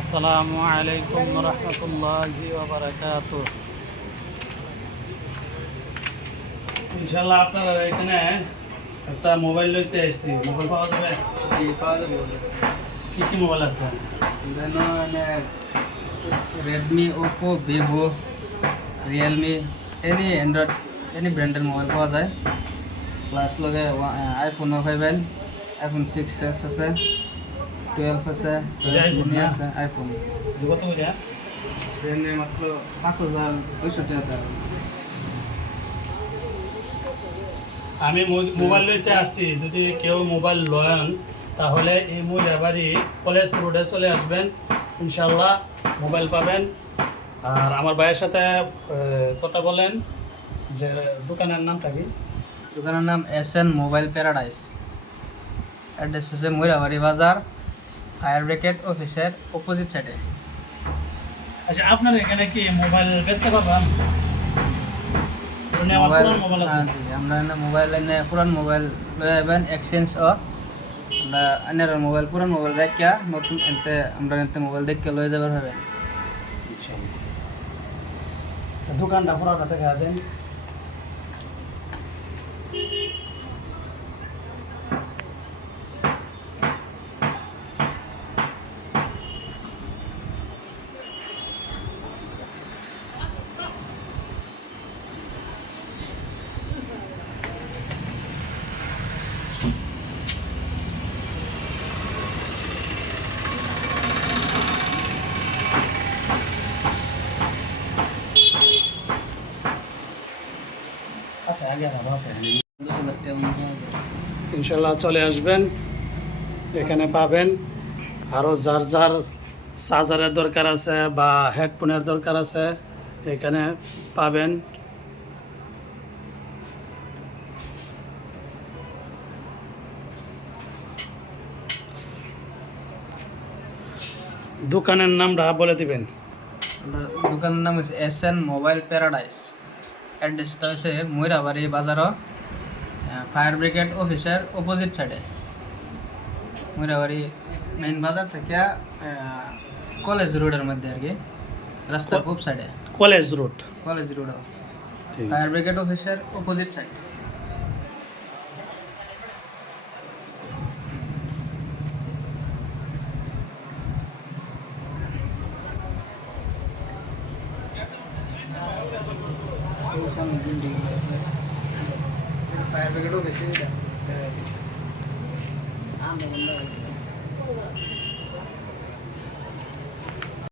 আসসালামু আলাইকুম রহমতুল্লাহি ওয়া বারাকাতুহু। ইনশাআল্লাহ আপনারা এখানে একটা মোবাইল লইতে এসেছি। মোবাইল পাওয়া যাবে? জি, পাওয়া যাবে। কি কি মোবাইল আছে? Then Redmi, Oppo, Vivo, Realme, any Android any ব্র্যান্ডের মোবাইল পাওয়া যায়। প্লাস লগে আইফোনও পাইবেন। আইফোন 6s আছে, 12 আছে, মিনি আছে, আইফোন। কত করে? ব্র্যান্ডে মাত্র 5,200 টাকা। আমি মোবাইল লইতে আসছি। যদি কেউ মোবাইল লয়েন তাহলে এই মূলাবাড়ি কলেজ রোডে চলে আসবেন, ইনশাল্লাহ মোবাইল পাবেন। আর আমার ভাইয়ের সাথে কথা বলেন যে দোকানের নামটা কি? দোকানের নাম SN মোবাইল প্যারাডাইস। অ্যাড্রেস হচ্ছে ময়রাবাড়ি বাজার, ফায়ার ব্রিগেড অফিসের অপোজিট সাইডে। আচ্ছা, আপনার এখানে কি মোবাইল বেচতে পারবেন? মোবাইল আছে। আমরা মোবাইল এনে পুরান মোবাইল লয়ে যাবেন, এক্সচেঞ্জ ও আমরা আনের মোবাইল পুরান মোবাইল রাখিয়া নতুন এনতে আমরা এনতে মোবাইল দেখে লয়ে যাবার হবেন। দোকানটা পুরোটা দেখা দেন। আছে আগে আরো আছে। ইনশাল্লাহ চলে আসবেন, এখানে পাবেন। আরও যার যার চার্জারের দরকার আছে বা হেডফোনের দরকার আছে এখানে পাবেন। দোকানের নামটা বলে দিবেন। দোকানের নাম হচ্ছে SN মোবাইল প্যারাডাইস। অ্যাড্রেসটা হচ্ছে ময়রাবাড়ি বাজার, ফায়ার ব্রিগেড অফিসের অপোজিট সাইডে। ময়রাবাড়ি মেইন বাজার থেকে কলেজ রোডের মধ্যে আর কি, রাস্তার খুব সাইডে। College road. কলেজ রোড, ঠিক ফায়ার আছে। ব্রিগেড অফিসের অপোজিট সাইড। ফায়ার ব্রিগেড অফিসে